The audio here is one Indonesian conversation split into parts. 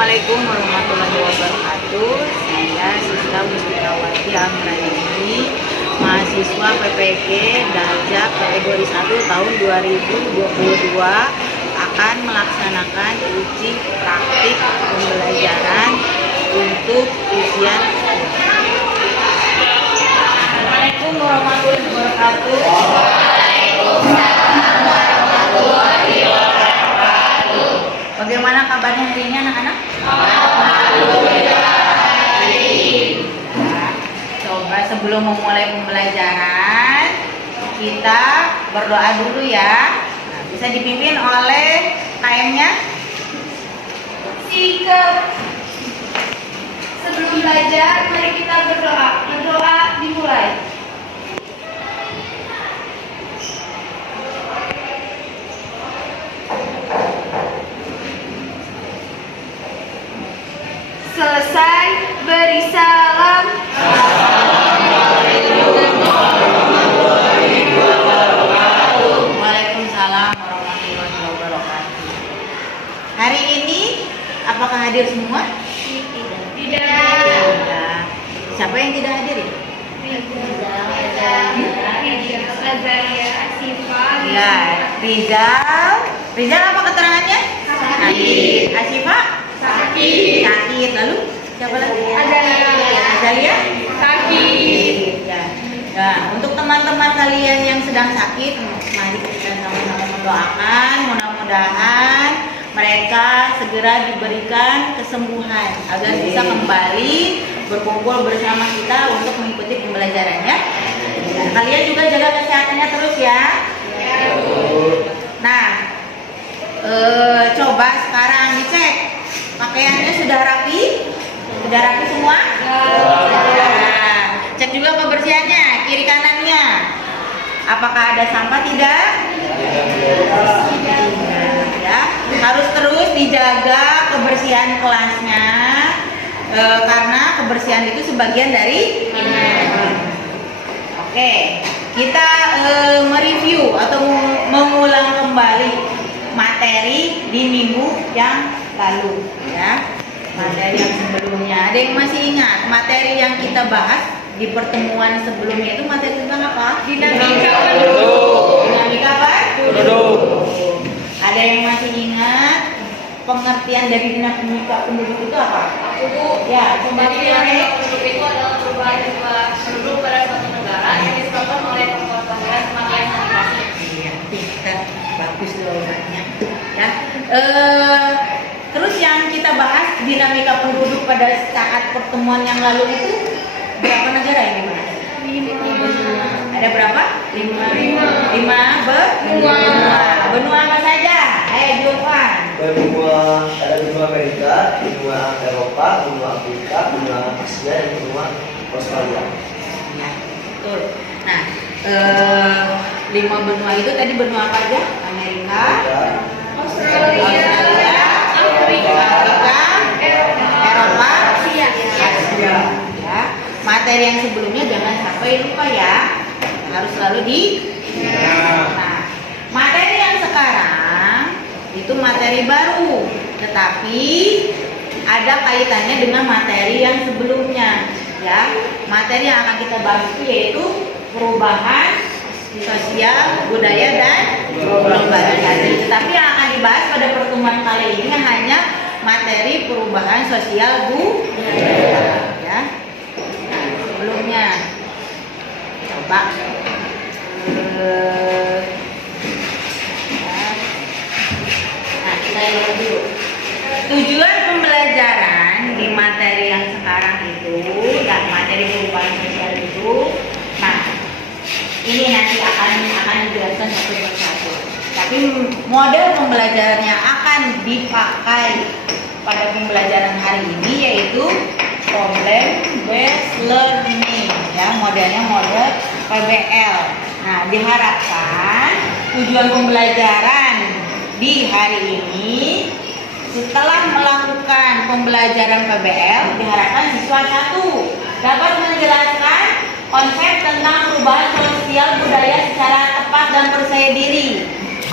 Assalamualaikum warahmatullahi wabarakatuh. Saya Siswa Mustikawati Amrani, mahasiswa PPG Dajak kategori 1 tahun 2022 akan melaksanakan uji praktik pembelajaran untuk ujian. Assalamualaikum warahmatullahi wabarakatuh. Bagaimana kabarnya hari ini anak-anak? Nah, coba sebelum memulai pembelajaran kita berdoa dulu ya. Nah, bisa dipimpin oleh KM-nya. Sikap. Sebelum belajar, mari kita berdoa. Berdoa dimulai. Selesai, beri salam. Waalaikumsalam warahmatullahi wabarakatuh. Hari ini apakah hadir semua? Tidak. Tidak. Siapa yang tidak hadir ya? Ya, Rizal. Rizal apa keterangannya? Sakit. Asifah? Sakit. Sakit. Lalu siapa lagi? Azalia? Sakit. Ya. Nah, untuk teman-teman kalian yang sedang sakit, mari kita sama-sama mendoakan, mudah-mudahan mereka segera diberikan kesembuhan agar bisa kembali berkumpul bersama kita untuk mengikuti pembelajarannya. Nah, kalian juga jaga kesehatannya terus ya. Nah, coba sekarang dicek pakaiannya sudah rapi? Sudah rapi semua? Nah, cek juga kebersihannya, kiri kanannya. Apakah ada sampah? Tidak. Ya, harus terus dijaga kebersihan kelasnya karena kebersihan itu sebagian dari Oke, kita mereview atau mengulang kembali materi di minggu yang lalu ya. Materi yang sebelumnya. Ada yang masih ingat materi yang kita bahas di pertemuan sebelumnya itu materi tentang apa? Dinamika penduduk. Dinamika apa? Penduduk. Ada yang masih ingat pengertian dari dinamika penduduk itu apa? Ya, coba Dinamika penduduk itu adalah perubahan jumlah penduduk pada suatu negara yang disebabkan oleh perkembangan semakin masing-masing. Iya, pintar, bagus jawabannya. Ya, terus yang kita bahas dinamika penduduk pada saat pertemuan yang lalu itu berapa negara yang dibahas? 5. Ada berapa? 5 benua apa saja? Ayo jawabkan. Ada benua Amerika, benua Eropa, benua Afrika, benua Asia, dan benua Australia. Ya, betul. Nah, 5 benua itu tadi benua apa aja? Amerika, Australia, Afrika, Eropa, Asia. Asia. Ya. Materi yang sebelumnya jangan sampai lupa ya. Harus selalu di. Nah, materi yang sekarang itu materi baru, tetapi ada kaitannya dengan materi yang sebelumnya. Ya, materi yang akan kita bahas itu yaitu perubahan sosial, budaya dan globalisasi. Tetapi yang akan dibahas pada pertemuan kali ini hanya materi perubahan sosial budaya. Ya. Nah, sebelumnya coba nah, kita lihat dulu. Tujuan pembelajaran di materi yang sekarang itu dan materi perubahan sosial itu, nah ini nanti akan dijelaskan satu persatu. Tapi model pembelajarannya akan dipakai pada pembelajaran hari ini yaitu problem based learning ya, modelnya model PBL. Nah, diharapkan tujuan pembelajaran di hari ini setelah melakukan pembelajaran PBL diharapkan siswa 1 dapat menjelaskan konsep tentang perubahan sosial budaya secara tepat dan percaya diri.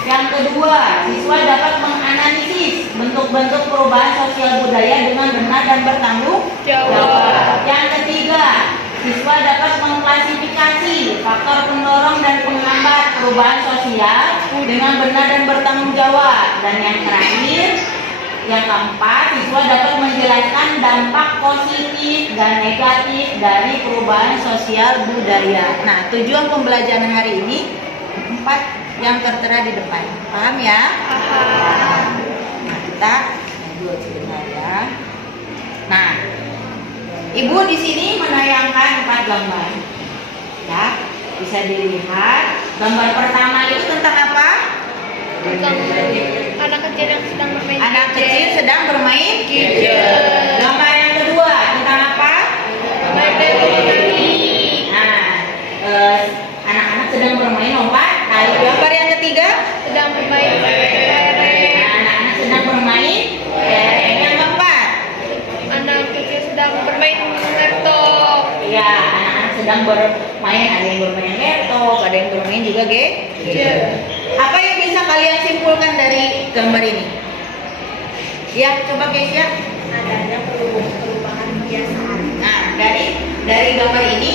Yang kedua, siswa dapat menganalisis bentuk-bentuk perubahan sosial budaya dengan benar dan bertanggung jawab. Yang ketiga, siswa dapat mengklasifikasi faktor pendorong dan penghambat perubahan sosial dengan benar dan bertanggung jawab. Dan yang terakhir, yang keempat, siswa dapat menjelaskan dampak positif dan negatif dari perubahan sosial budaya. Nah, tujuan pembelajaran hari ini 4 yang tertera di depan. Paham ya? Paham. Nah, kita lanjut sebentar ya. Nah, Ibu di sini menayangkan 4 gambar. Ya, bisa dilihat. Gambar pertama itu tentang apa? Tentang anak kecil yang sedang bermain Anak kecil sedang bermain gadget. Gambar yang kedua tentang apa? Bermain teknologi. Nah, anak-anak sedang bermain lompat. Lalu gambar yang ketiga, Sedang bermain lereng. anak-anak sedang bermain lereng. Yang keempat, Anak kecil sedang bermain laptop. ya anak-anak sedang bermain. Ada yang bermain laptop, ada yang bermain juga gadget. Apa yang bisa kalian simpulkan dari gambar ini? Ya, coba guys ya. Adanya perubahan kebiasaan. Nah, dari gambar ini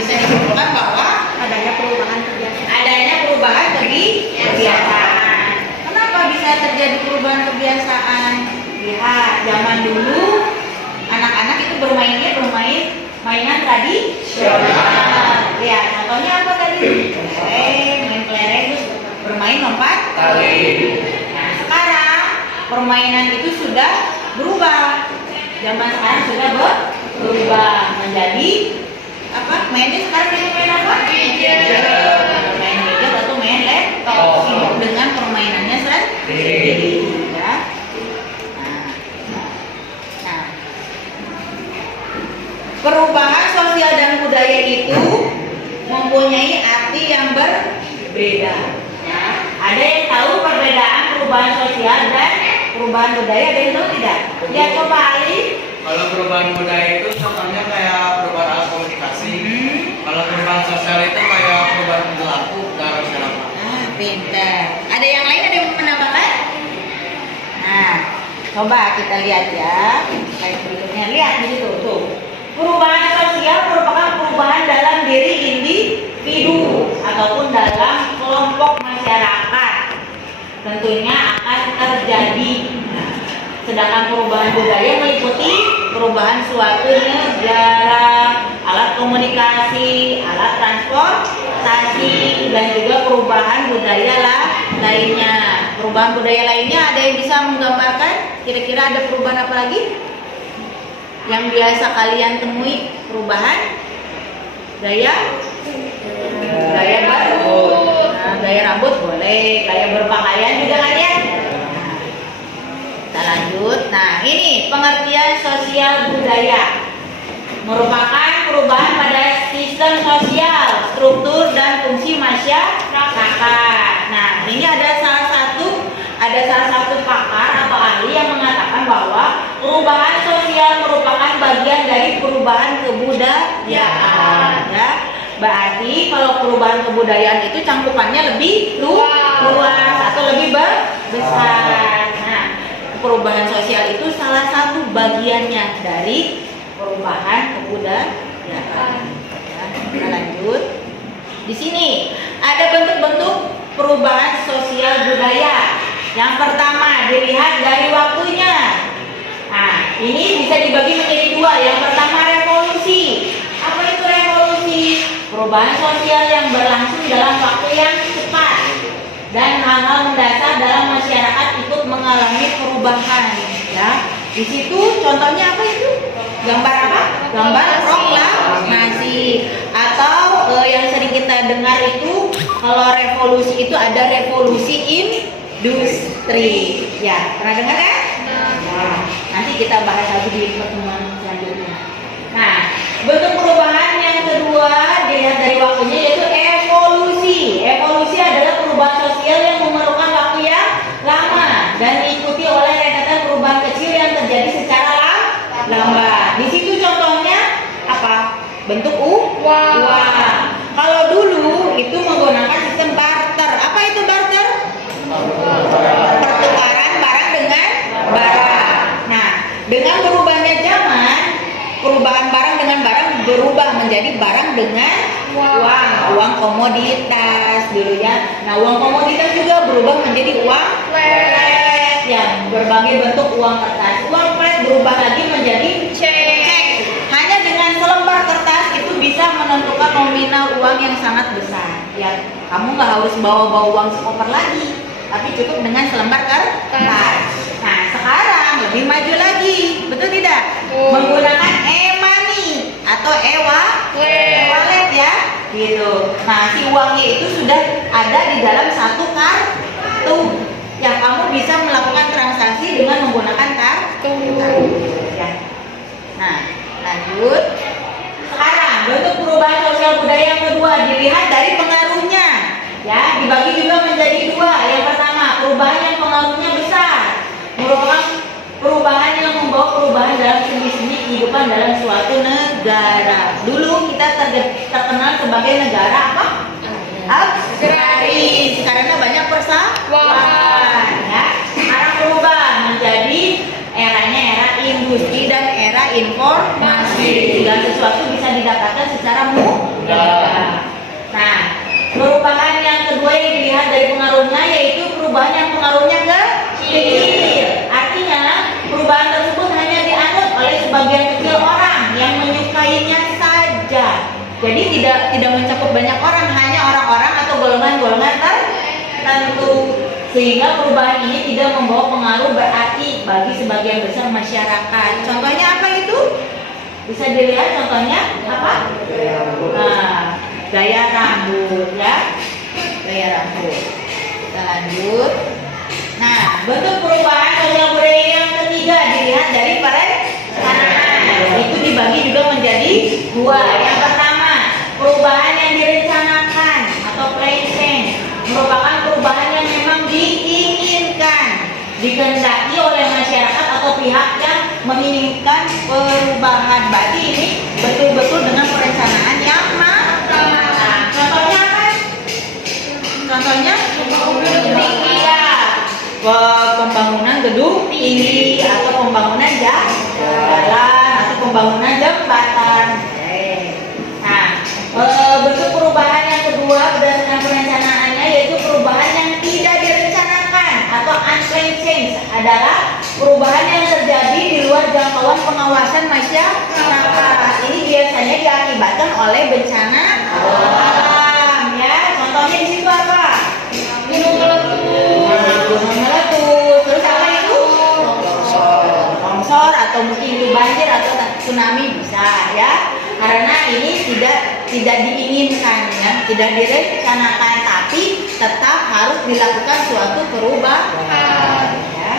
bisa disimpulkan bahwa Adanya perubahan kebiasaan. adanya perubahan kebiasaan. Kenapa bisa terjadi perubahan kebiasaan? Lihat, zaman dulu anak-anak itu bermainnya mainan tradisional. Lihat, contohnya apa tadi? Main kelereng, terus bermain lompat tali. Nah, sekarang permainan itu sudah berubah. Zaman sekarang sudah berubah menjadi apa? Mainnya sekarang ini main apa? Main gadget atau main laptop, sibuk dengan permainannya sendiri. Ya. Nah, perubahan sosial dan budaya itu mempunyai arti yang berbeda. Ya. Ada yang tahu perbedaan perubahan sosial dan perubahan budaya? Ada yang tahu tidak? Ya, coba Ali. Kalau perubahan budaya itu contohnya kayak perubahan alat komunikasi. Kalau perubahan sosial itu kayak perubahan perilaku dan masyarakat. Ah, pintar. Ada yang lain, ada yang mau menambahkan? Nah, coba kita lihat ya. Slide berikutnya, lihat di situ tuh. Perubahan sosial merupakan perubahan dalam diri individu ataupun dalam kelompok masyarakat. Tentunya akan terjadi. Nah, sedangkan perubahan budaya meliputi perubahan suatu negara, alat komunikasi, alat transportasi, dan juga perubahan budaya lainnya. Perubahan budaya lainnya ada yang bisa menggambarkan? Kira-kira ada perubahan apa lagi? Yang biasa kalian temui perubahan gaya baru. Nah, gaya rambut boleh, gaya berpakaian juga kan ya? Kita lanjut. Nah, ini pengertian sosial budaya merupakan perubahan pada sistem sosial, struktur dan fungsi masyarakat. Nah, ini ada salah satu pakar atau ahli yang mengatakan bahwa perubahan sosial merupakan bagian dari perubahan kebudayaan. Ya, berarti kalau perubahan kebudayaan itu cangkupannya lebih luas atau lebih besar. Nah, perubahan sosial itu salah satu bagiannya dari perubahan kebudayaan. Ya, kita lanjut. Di sini ada bentuk-bentuk perubahan sosial budaya. Yang pertama dilihat dari waktunya. Nah, ini bisa dibagi menjadi dua. Yang pertama revolusi. Apa itu revolusi? Perubahan sosial yang berlangsung dalam waktu yang cepat dan hal-hal mendasar dalam masyarakat ikut mengalami perubahan. Ya, di situ contohnya apa itu? Gambar apa? Gambar proklamasi. Atau yang sering kita dengar itu kalau revolusi itu ada revolusi industri. Ya, pernah dengar kan? Nah, nanti kita bahas lagi di pertemuan selanjutnya. Nah, bentuk perubahan yang kedua dilihat dari waktunya yaitu evolusi. Evolusi adalah perubahan sosial yang memerlukan waktu yang lama dan diikuti oleh rentetan perubahan kecil yang terjadi secara lambat. Di situ contohnya apa? Bentuk uang. Kalau dulu itu menggunakan sistem barter. Apa itu barter? dengan berubahnya zaman, perubahan barang dengan barang berubah menjadi barang dengan uang komoditas dulu ya. Nah, uang komoditas juga berubah menjadi uang flat yang berbagai bentuk uang kertas. Uang flat berubah lagi menjadi cek. Hanya dengan selembar kertas itu bisa menentukan nominal uang yang sangat besar. Ya, kamu nggak harus bawa uang sekoper lagi, tapi cukup dengan selembar kertas. Nah, sekarang lebih maju lagi, betul tidak? Menggunakan e-money atau e-wallet ya, gitu. Nah, si uangnya itu sudah ada di dalam satu kartu yang kamu bisa melakukan transaksi dengan menggunakan kartu. Ya. Nah, lanjut. Sekarang bentuk perubahan sosial budaya yang kedua dilihat dari pengaruhnya. Ya, dibagi juga menjadi dua. Yang pertama, perubahan yang pengaruhnya besar, merupakan perubahan yang membawa perubahan dalam sendi-sendi kehidupan dalam suatu negara. Dulu kita terkenal sebagai negara apa? Agraris, karena banyak persawahan. Ya. Sekarang berubah menjadi eranya era industri dan era informasi. Segala sesuatu bisa didapatkan secara mudah. Nah, perubahan yang kedua yang dilihat dari pengaruhnya yaitu perubahan yang pengaruhnya kecil. Artinya perubahan tersebut hanya dianut oleh sebagian kecil orang yang menyukainya saja. Jadi tidak mencakup banyak orang, hanya orang-orang atau golongan-golongan tertentu. Sehingga perubahan ini tidak membawa pengaruh berarti bagi sebagian besar masyarakat. Contohnya apa itu? Bisa dilihat contohnya apa? Nah, gaya rambut ya, gaya rambut. Kita lanjut. Nah, bentuk perubahan sosial budaya yang ketiga dilihat dari perencanaan. Itu dibagi juga menjadi dua. Yang pertama, perubahan yang direncanakan atau planning merupakan perubahan yang memang diinginkan, dikehendaki oleh masyarakat atau pihak yang menginginkan perubahan. Berarti ini betul-betul dengan perencanaan yang matang. Contohnya apa? Contohnya ya, pembangunan gedung tinggi atau pembangunan jalan atau pembangunan jembatan. Nah, bentuk perubahan yang kedua berdasarkan perencanaannya yaitu perubahan yang tidak direncanakan atau unplanned change adalah perubahan yang terjadi di luar jangkauan pengawasan masyarakat. Ini biasanya diakibatkan oleh bencana alam ya. Contohnya di situ apa? Gunung meletus. Terus apa itu? Longsor atau mungkin itu banjir atau tsunami bisa ya. Karena ini tidak diinginkan ya, tidak direncanakan, tapi tetap harus dilakukan suatu perubahan. Ya.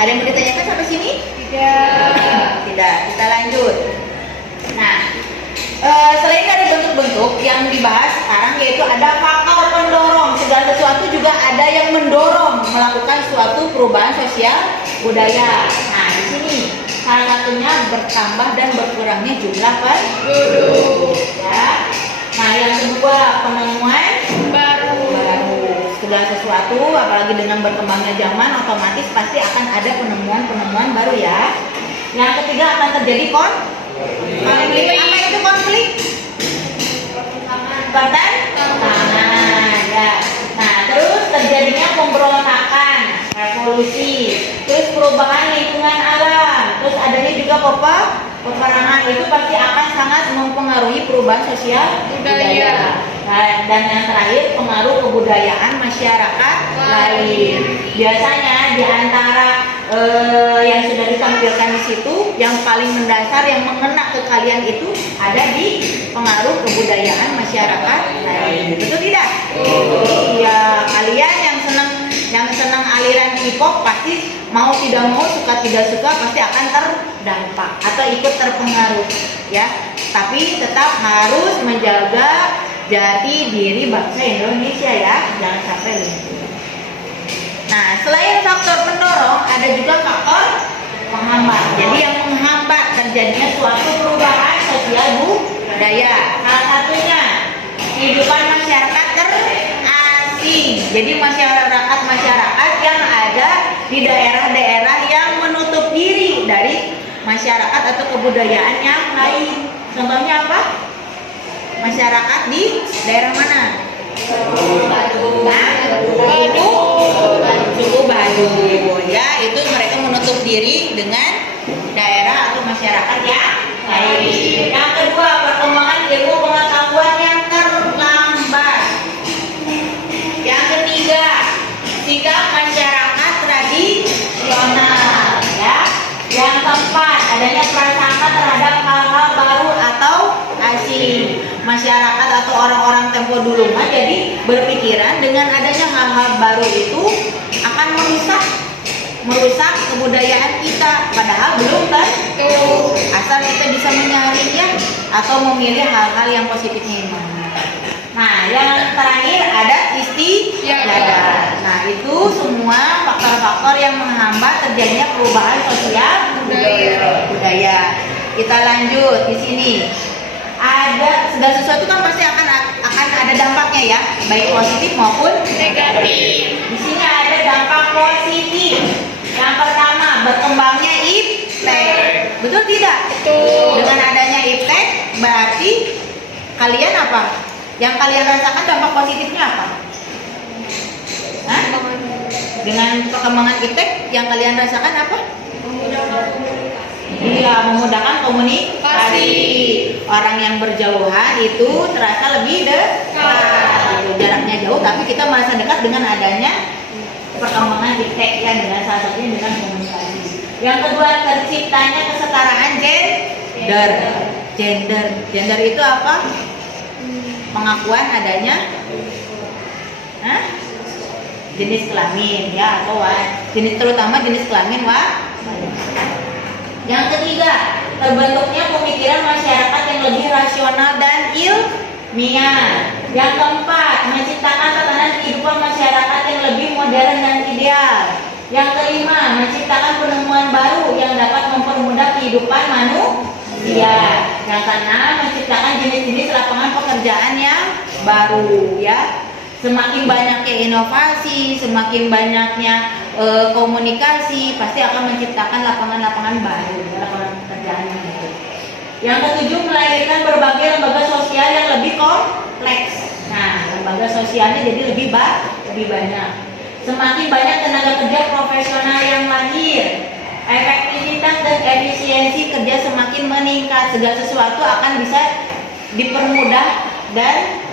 Ada yang mau ditanyakan sampai sini? Tidak. Kita lanjut. Nah, selain dari bentuk-bentuk yang dibahas sekarang yaitu ada faktor pendorong. Segala sesuatu juga ada yang mendorong melakukan suatu perubahan sosial budaya. Nah, di sini salah satunya bertambah dan berkurangnya jumlah penduduk. Ya. Nah, yang kedua penemuan baru. Segala sesuatu, apalagi dengan berkembangnya zaman, otomatis pasti akan ada penemuan baru ya. Yang ketiga akan terjadi konflik. Apa itu konflik? Pertentangan. Ya. Nah, terus terjadinya pemberontakan, revolusi, terus perubahan lingkungan alam, terus adanya juga peperangan. Itu pasti akan sangat mempengaruhi perubahan sosial budaya. Dan yang terakhir pengaruh kebudayaan masyarakat lain. Biasanya di antara yang sudah ditampilkan di situ, yang paling mendasar yang mengena ke kalian itu ada di pengaruh kebudayaan masyarakat lain. Betul tidak? Ya, kalian yang senang aliran K-pop pasti mau tidak mau, suka tidak suka pasti akan terdampak atau ikut terpengaruh ya. Tapi tetap harus menjaga jati diri bangsa Indonesia ya, jangan sampai luntur. Nah, selain faktor pendorong, ada juga faktor penghambat. Jadi yang menghambat terjadinya suatu perubahan sosial budaya. Salah satunya kehidupan masyarakat terasing. Jadi masyarakat yang ada di daerah-daerah yang menutup diri masyarakat atau kebudayaan yang lain. Contohnya apa? Masyarakat di daerah mana? Nah, suku Baduy. Ya, itu mereka menutup diri dengan daerah atau masyarakat yang lain. Yang kedua, perkembangan ilmu pengetahuan yang terlambat. Yang ketiga, sikap masyarakat tradisional. Ya. Yang keempat, adanya prasangka terhadap hal-hal baru atau asing. Masyarakat atau orang-orang tempo dulu mah jadi berpikiran dengan adanya hal-hal baru itu akan merusak kebudayaan kita, padahal belum tentu. Asal kita bisa menyaringnya atau memilih hal-hal yang positifnya yang mana. Nah, yang terakhir ada istiadat. Nah, itu semua faktor-faktor yang menghambat terjadinya perubahan sosial budaya. Kita lanjut di sini. Ada segala sesuatu kan pasti akan ada dampaknya ya, baik positif maupun negatif. Di sini ada dampak positif. Yang pertama, berkembangnya iptek. Betul tidak? Betul. Dengan adanya iptek berarti kalian apa? Yang kalian rasakan dampak positifnya apa? Hah? Dengan perkembangan iptek yang kalian rasakan apa? Iya, memudahkan komunikasi. Orang yang berjauhan itu terasa lebih dekat. Jaraknya jauh, tapi kita merasa dekat dengan adanya perkembangan iptek ya, dengan salah satunya dengan komunikasi. Yang kedua, terciptanya kesetaraan gender. Gender itu apa? Pengakuan adanya jenis kelamin ya, atau jenis, terutama jenis kelamin Yang ketiga, terbentuknya pemikiran masyarakat yang lebih rasional dan ilmiah. Yang keempat, menciptakan tatanan kehidupan masyarakat yang lebih modern dan ideal. Yang kelima, menciptakan penemuan baru yang dapat mempermudah kehidupan manusia. Yang keenam, menciptakan jenis-jenis lapangan pekerjaan yang baru ya. Semakin banyaknya inovasi, semakin banyaknya komunikasi, pasti akan menciptakan lapangan-lapangan baru, lapangan pekerjaan yang baru. Yang ketujuh, melahirkan berbagai lembaga sosial yang lebih kompleks. Nah, lembaga sosialnya jadi lebih banyak. Semakin banyak tenaga kerja profesional yang lahir, efektivitas dan efisiensi kerja semakin meningkat. Segala sesuatu akan bisa dipermudah dan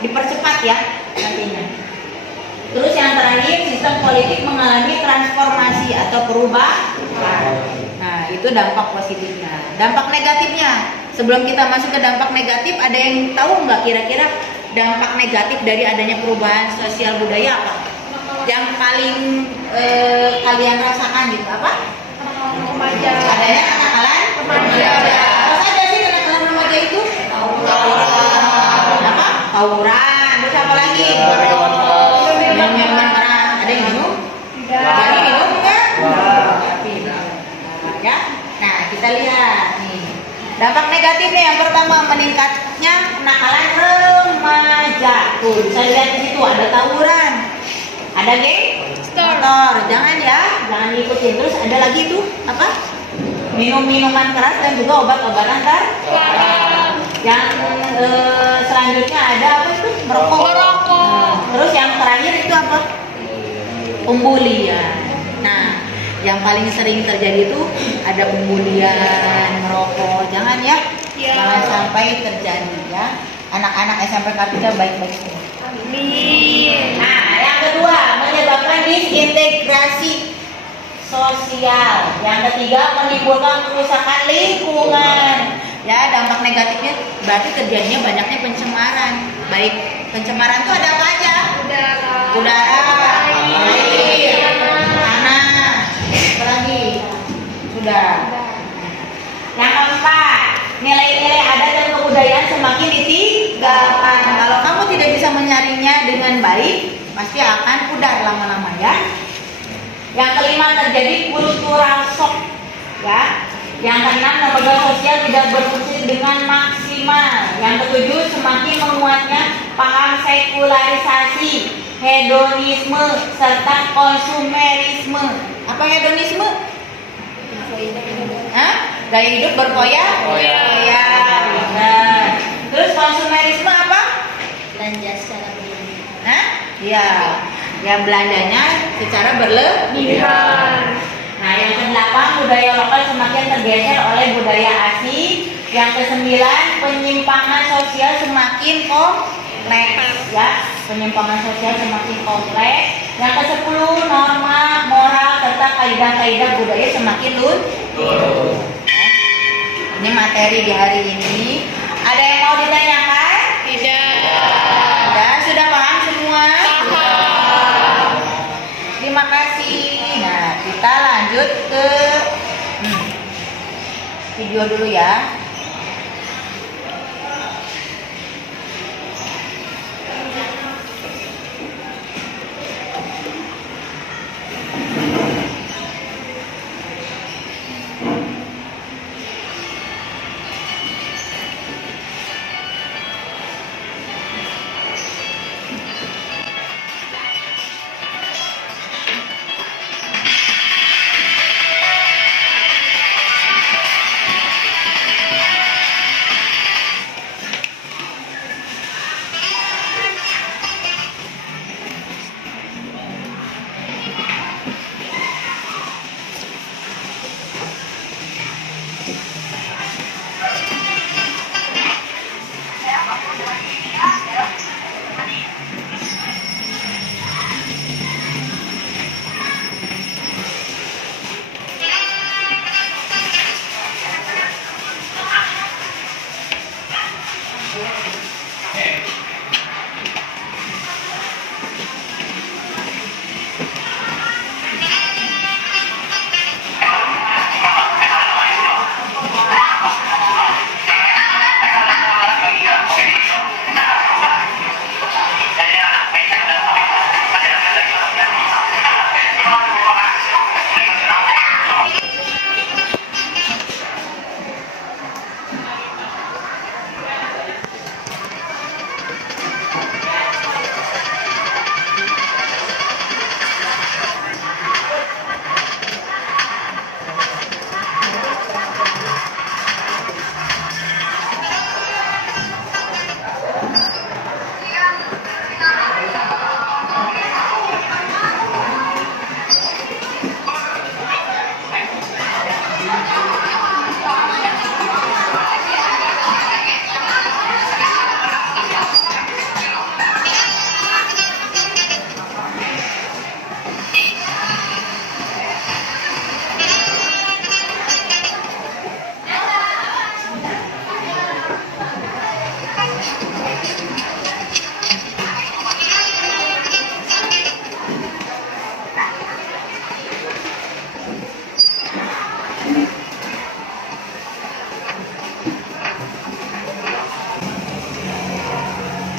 dipercepat ya nantinya. Terus yang terakhir, sistem politik mengalami transformasi atau perubahan. Nah, itu dampak positifnya. Dampak negatifnya, sebelum kita masuk ke dampak negatif, ada yang tahu nggak kira-kira dampak negatif dari adanya perubahan sosial budaya apa? Yang paling kalian rasakan gitu apa? Remaja. Adanya kenakalan remaja. Apa saja sih kenakalan remaja itu? Tawuran, terus apa lagi? Minum keras. Ada yang minum? Jadi minum enggak? Ya. Nah, kita lihat nih. Dampak negatifnya yang pertama, meningkatnya kenakalan remaja. Tuh, bisa lihat di situ ada tawuran. Ada motor. Jangan ya, jangan ikutin. Terus ada lagi tuh apa? Minum-minuman keras dan juga obat-obatan terlarang. Yang selanjutnya ada apa itu? Merokok. Terus yang terakhir itu apa? Pembulian. Nah, yang paling sering terjadi itu ada pembulian, merokok. Jangan ya, jangan sampai terjadi ya. Anak-anak SMP Kapita baik-baik semua. Amin. Nah, yang kedua, menyebabkan disintegrasi sosial. Yang ketiga, menimbulkan kerusakan lingkungan. Ya, dampak negatifnya berarti terjadinya banyaknya pencemaran. Baik, pencemaran itu ada apa aja? Udara, air, tanah, apa lagi? Sudah. Yang keempat, nilai-nilai adat dan kebudayaan semakin ditinggalkan. Kalau kamu tidak bisa menyaringnya dengan baik, pasti akan pudar lama-lama ya. Yang kelima, terjadi cultural shock ya. Yang keenam, lembaga sosial tidak berfungsi dengan maksimal. Yang ketujuh, semakin menguatnya paham sekularisasi, hedonisme, serta konsumerisme. Apa hedonisme? Hah? Gaya hidup berkoya-koya. Benar. Terus konsumerisme apa? Belanja secara berlebihan. Hah? Ya, yang belanjanya secara berlebihan. Nah, yang ke-8 budaya lokal semakin tergeser oleh budaya asing. Yang ke-9 penyimpangan sosial semakin kompleks, ya. Penyimpangan sosial semakin kompleks. Yang ke-10 norma moral serta kaidah-kaidah budaya semakin luntur. Ini materi di hari ini. Ada yang mau ditanyakan? Tidak. Sudah paham semua? Terima kasih. Nah, kita lanjut ke video dulu ya.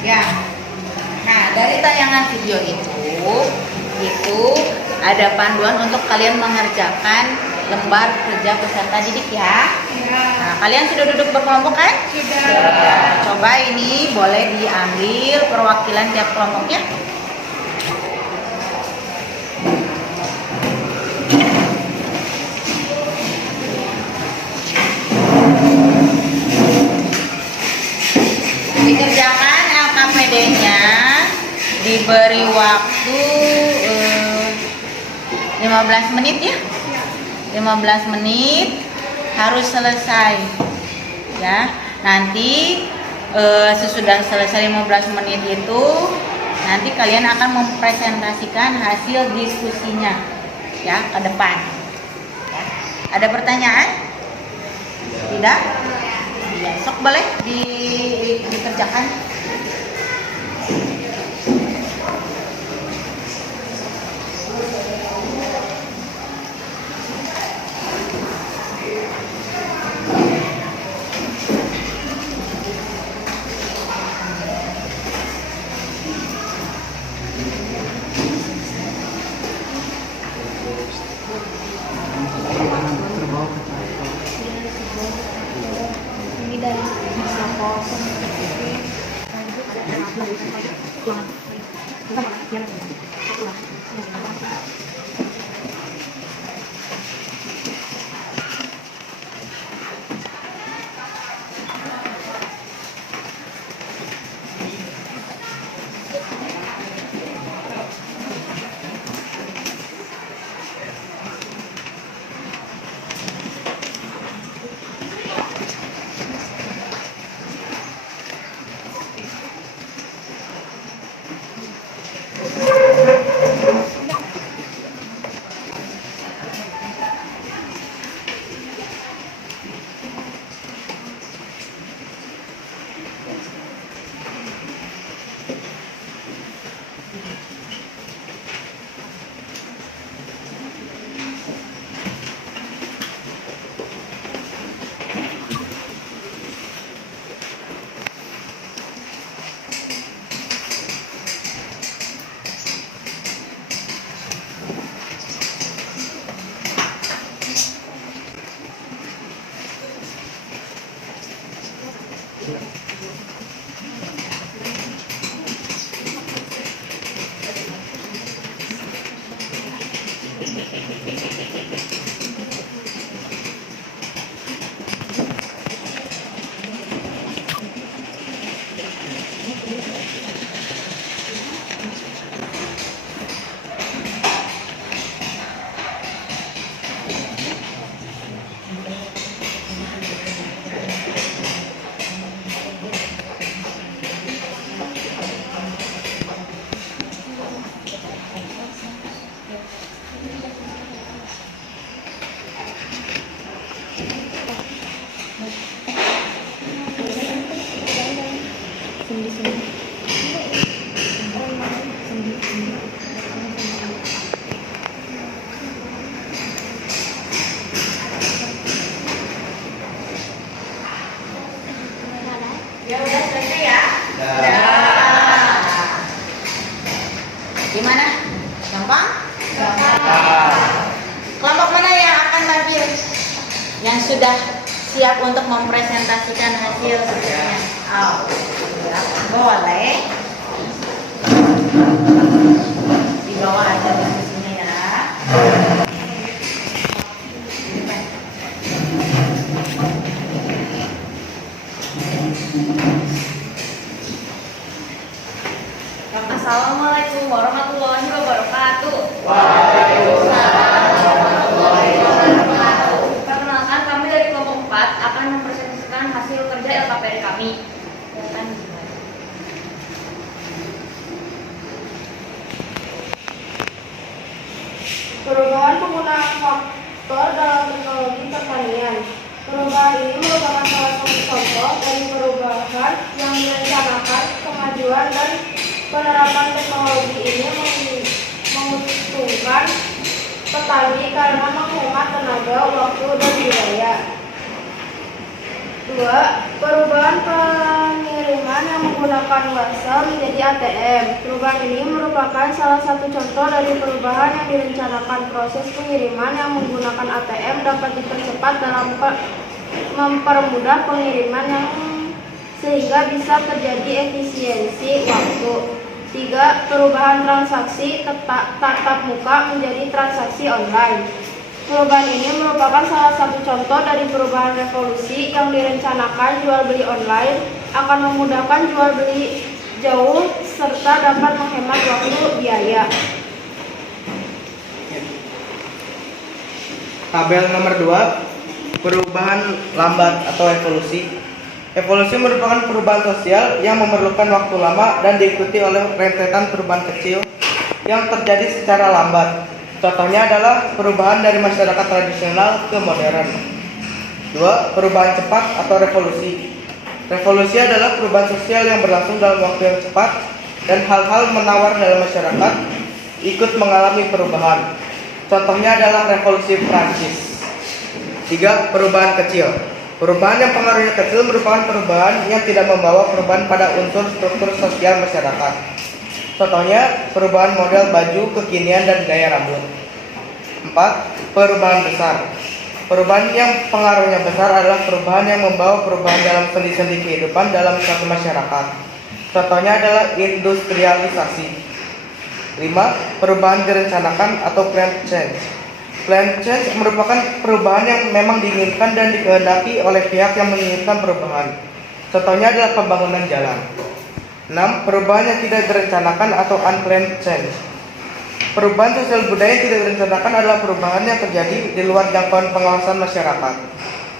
Ya. Nah, dari tayangan video itu ada panduan untuk kalian mengerjakan lembar kerja peserta didik ya. Nah, kalian sudah duduk berkelompok kan? Sudah. Coba ini boleh diambil perwakilan tiap kelompoknya. Dikerjakan LKPD-nya, diberi waktu 15 menit ya. 15 menit harus selesai ya. Nanti sesudah selesai 15 menit itu nanti kalian akan mempresentasikan hasil diskusinya ya ke depan ya. Ada pertanyaan? Tidak? Ya, sok boleh dikerjakan. yang sudah siap untuk mempresentasikan hasil skripsinya? Oh, ya, boleh. Di bawah aja diskusinya ya. Assalamualaikum warahmatullahi wabarakatuh. Perkenalkan, kami dari kelompok 4 akan mempresentasikan hasil kerja LKPR kami. Perubahan penggunaan faktor dalam teknologi pertanian. Perubahan ini merupakan salah satu contoh dari perubahan yang direncanakan. Kemajuan dan penerapan teknologi ini menguntungkan petani karena menghemat tenaga, waktu, dan biaya. 2. Perubahan pengiriman yang menggunakan wesel menjadi ATM. Perubahan ini merupakan salah satu contoh dari perubahan yang direncanakan. Proses pengiriman yang menggunakan ATM dapat dipercepat dalam mempermudah pengiriman yang sehingga bisa terjadi efisiensi waktu. 3. Perubahan transaksi tatap muka menjadi transaksi online. Perubahan ini merupakan salah satu contoh dari perubahan revolusi yang direncanakan. Jual beli online akan memudahkan jual beli jauh serta dapat menghemat waktu biaya. Tabel nomor 2, perubahan lambat atau evolusi. Evolusi merupakan perubahan sosial yang memerlukan waktu lama dan diikuti oleh rentetan perubahan kecil yang terjadi secara lambat. Contohnya adalah perubahan dari masyarakat tradisional ke modern. 2. Perubahan cepat atau revolusi. Revolusi adalah perubahan sosial yang berlangsung dalam waktu yang cepat dan hal-hal menawar dalam masyarakat ikut mengalami perubahan. Contohnya adalah revolusi Prancis. 3. Perubahan kecil. Perubahan yang pengaruhnya kecil merupakan perubahan yang tidak membawa perubahan pada unsur struktur sosial masyarakat. Contohnya, perubahan model baju, kekinian, dan gaya rambut. 4. Perubahan besar. Perubahan yang pengaruhnya besar adalah perubahan yang membawa perubahan dalam sendi-sendi kehidupan dalam suatu masyarakat. Contohnya adalah industrialisasi. 5. Perubahan direncanakan atau planned change. Planned change merupakan perubahan yang memang diinginkan dan dikehendaki oleh pihak yang menginginkan perubahan. Contohnya adalah pembangunan jalan. 6. Perubahan yang tidak direncanakan atau unplanned change. Perubahan sosial budaya yang tidak direncanakan adalah perubahan yang terjadi di luar jangkauan pengawasan masyarakat.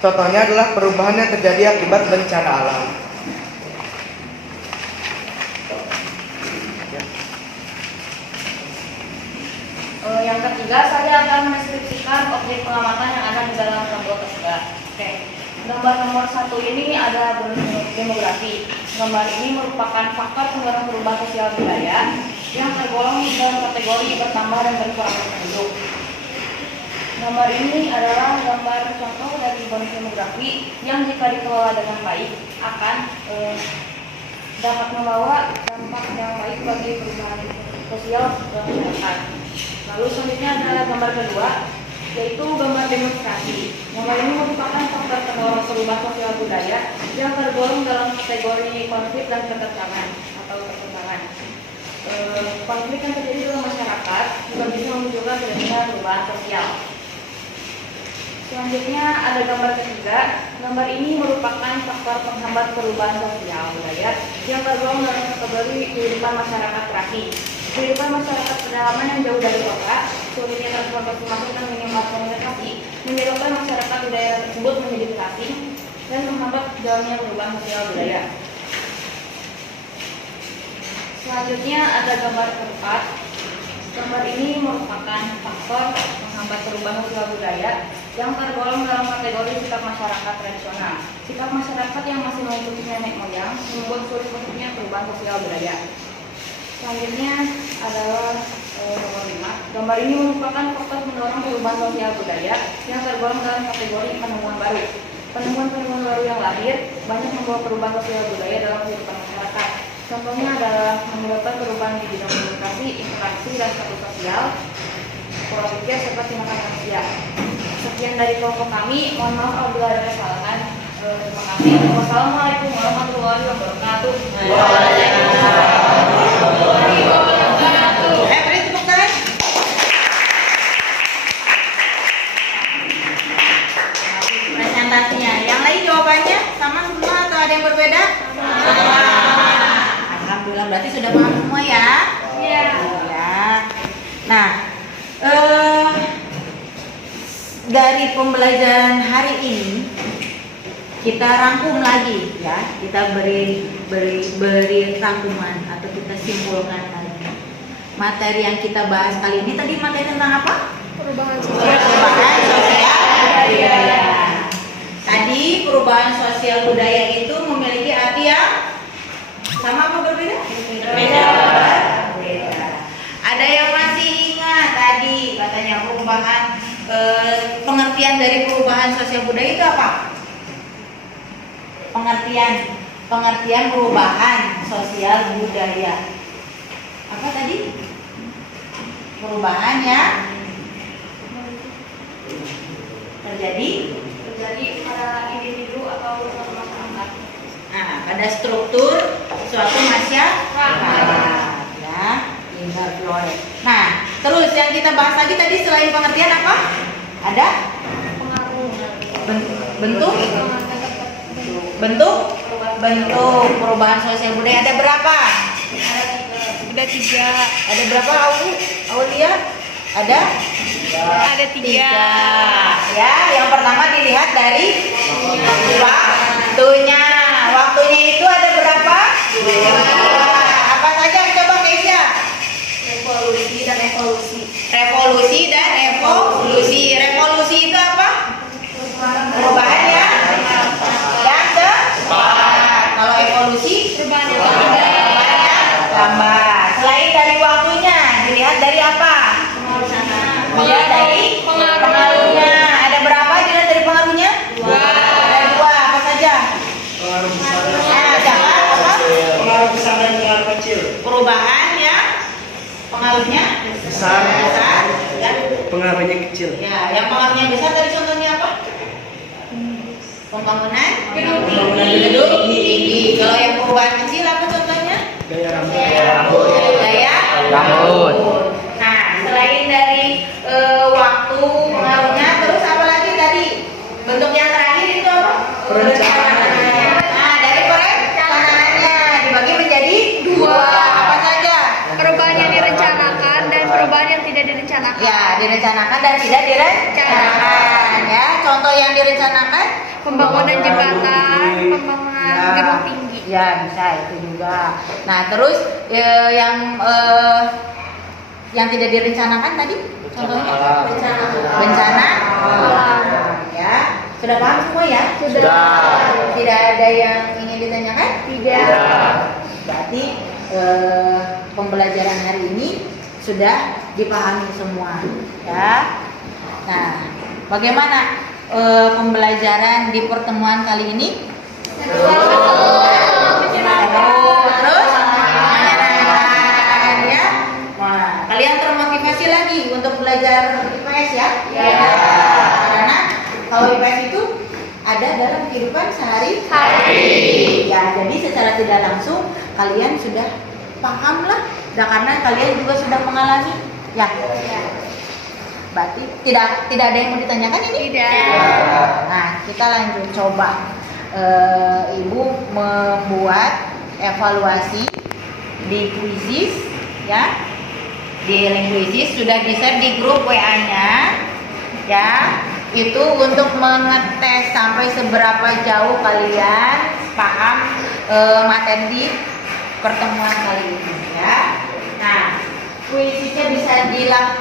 Contohnya adalah perubahan yang terjadi akibat bencana alam. Yang ketiga, saya akan mendeskripsikan objek pengamatan yang ada di dalam tabel tersebut. Oke. Gambar nomor 1 ini ada demografi. Gambar ini merupakan faktor pengaruh perubahan sosial budaya yang tergolong dalam kategori bertambah dan berkurangnya penduduk. Gambar ini adalah gambar contoh dari bonus demografi yang jika dikelola dengan baik akan dapat membawa dampak yang baik bagi perubahan sosial dalam masyarakat. Lalu selanjutnya adalah gambar kedua, yaitu gambar demonstrasi. Gambar ini merupakan faktor pendorong perubahan sosial budaya yang tergolong dalam kategori konflik dan ketegangan atau perkembangan. Konflik yang terjadi dalam masyarakat juga bisa memunculkan terjadinya perubahan sosial. Selanjutnya ada gambar ketiga. Gambar ini merupakan faktor penghambat perubahan sosial budaya yang tergolong dalam kategori kehidupan masyarakat terakhir. Kehidupan masyarakat pedalaman yang jauh dari kota, sulitnya transportasi masuk dan minimnya komunikasi, menyebabkan masyarakat di daerah tersebut menjadi terasing dan menghambat jalannya perubahan sosial budaya. Selanjutnya ada gambar keempat. Gambar ini merupakan faktor menghambat perubahan sosial budaya yang tergolong dalam kategori sikap masyarakat tradisional. Sikap masyarakat yang masih mengikuti nenek moyang membuat sulit masuknya perubahan sosial budaya. Selanjutnya adalah nomor 5. Gambar ini merupakan faktor mendorong perubahan sosial budaya yang tergolong dalam kategori penemuan baru. Penemuan-penemuan baru yang lahir banyak membawa perubahan sosial budaya dalam kehidupan masyarakat. Contohnya adalah menyebabkan perubahan di bidang komunikasi, interaksi, dan status sosial, pola pikir serta tindakan manusia. Sekian dari kelompok kami. Mohon maaf apabila ada kesalahan. Terima kasih. Wassalamualaikum warahmatullahi wabarakatuh. Beri tepuk tangan. Presentasinya. Yang lain jawabannya sama semua atau ada yang berbeda? Sama. Alhamdulillah berarti sudah paham semua ya? Iya. Ya. Nah, dari pembelajaran hari ini kita rangkum lagi ya, kita beri rangkuman atau kita simpulkan lagi. Materi yang kita bahas kali ini tadi materi tentang apa? Perubahan sosial. Perubahan sosial budaya. Tadi perubahan sosial budaya itu memiliki arti yang sama apa berbeda? Berbeda. Ada yang masih ingat tadi katanya perubahan pengertian dari perubahan sosial budaya itu apa? Pengertian perubahan sosial budaya. Apa tadi? Perubahan yang terjadi pada individu atau suatu masyarakat. nah, pada struktur suatu masyarakat. Ya, ingat Flores. Nah, terus yang kita bahas lagi tadi selain pengertian apa? Ada bentuk perubahan sosial budaya ada berapa? Ada 3. Ada berapa Aulia? Ada? Ada 3. Ya, yang pertama dilihat dari waktunya. Waktunya itu ada berapa? 2. Apa saja? Coba Keisha. Revolusi dan evolusi. Revolusi dan evolusi. Revolusi itu apa? Perubahan ya. Dan cepat. Kalau evolusi Perubahan yang lambat. Selain dari waktunya, dilihat dari apa? Dilihat dari pengaruhnya. Ada berapa dilihat dari pengaruhnya? 2. Ada 2. Apa saja? Pengaruh besar. Apa? Pengaruh besar dan pengaruh kecil. Perubahan ya. Pengaruhnya Besar. dan Pengaruhnya kecil. ya, yang pengaruhnya besar tadi contohnya apa? Pembangunan gedung tinggi. Kalau yang perubahan kecil apa contohnya? Gaya rambut. Gaya Rambut. Nah, selain dari waktu pengaruhnya, terus apa lagi tadi? Bentuk yang terakhir itu apa? Perencanaan. Nah, dari perencanaannya dibagi menjadi 2. Apa saja? perubahan yang direncanakan dan perubahan yang tidak direncanakan. Ya, direncanakan dan tidak direncanakan ya. Contoh yang direncanakan Pembangunan jembatan, pembangunan gedung tinggi. Ya, bisa itu juga. Nah, terus yang tidak direncanakan tadi contohnya bencana alam. Ya, sudah paham semua ya? Sudah. Tidak ada yang ingin ditanyakan? Tidak. Berarti pembelajaran hari ini sudah dipahami semua, ya. Nah, bagaimana pembelajaran di pertemuan kali ini? Terus menyenangkan ya. Wah, kalian termotivasi lagi untuk belajar IPS ya? Karena kalau IPS itu ada dalam kehidupan sehari-hari. Ya, jadi secara tidak langsung kalian sudah paham lah. Dan karena kalian juga sudah mengalami, ya. Berarti tidak ada yang mau ditanyakan ini? Tidak. Nah, kita lanjut coba. Ibu membuat evaluasi di Quizizz ya. Di Linguisis sudah di-share di grup WA-nya ya. Itu untuk mengetes sampai seberapa jauh kalian paham materi di pertemuan kali ini ya. Nah, kuisisnya bisa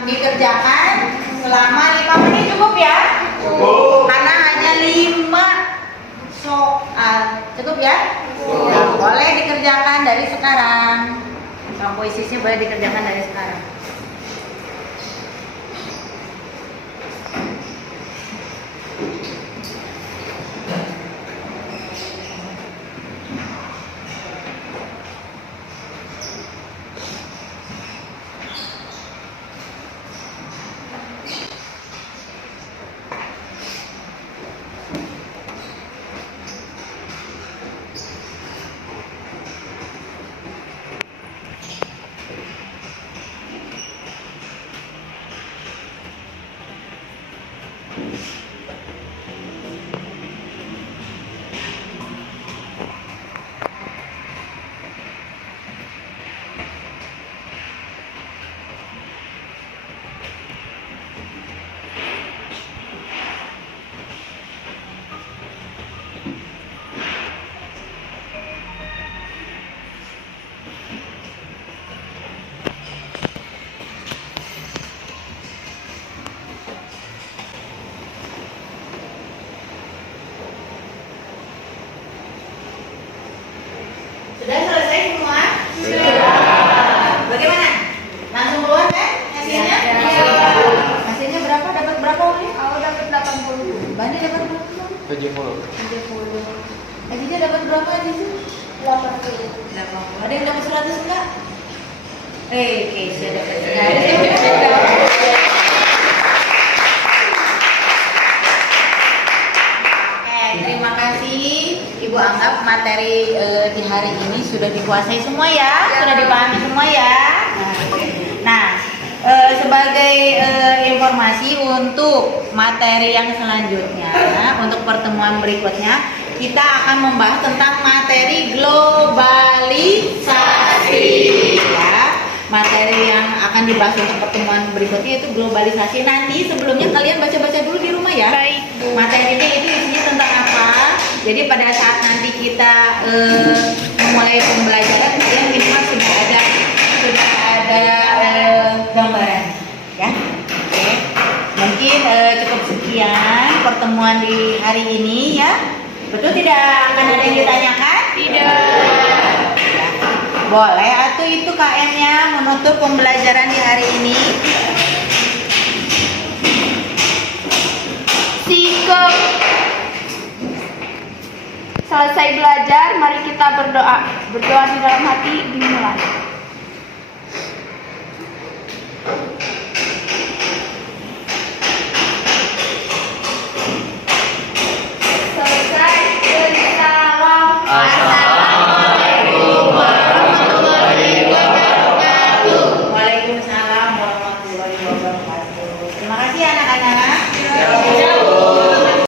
dikerjakan selama 5 menit cukup ya? Cukup. Karena hanya 5 soal. Cukup ya? Nah, boleh dikerjakan dari sekarang. Soal kuisisnya boleh dikerjakan dari sekarang. 70. 70. Ajinya dapat berapa aja sih? 80. 80. Ada yang dapat 100 enggak? Keisha dapat 100. Terima kasih. Ibu anggap materi di hari ini sudah dikuasai semua ya, sudah dipahami semua ya. Nah, sebagai informasi untuk materi yang selanjutnya, untuk pertemuan berikutnya, kita akan membahas tentang materi globalisasi. Ya, materi yang akan dibahas untuk pertemuan berikutnya itu globalisasi. Nanti sebelumnya kalian baca-baca dulu di rumah ya. Baik, Bu. Materinya itu isinya tentang apa? Jadi pada saat nanti kita memulai pembelajaran, kalian minimal sudah ada gambaran, ya. Oke. Mungkin cukup sekian pertemuan di hari ini ya. Betul tidak akan ada yang ditanyakan? Tidak. Ya. Boleh atau itu KM-nya menutup pembelajaran di hari ini. Sikap. Selesai belajar, mari kita berdoa. Berdoa di dalam hati dimulai.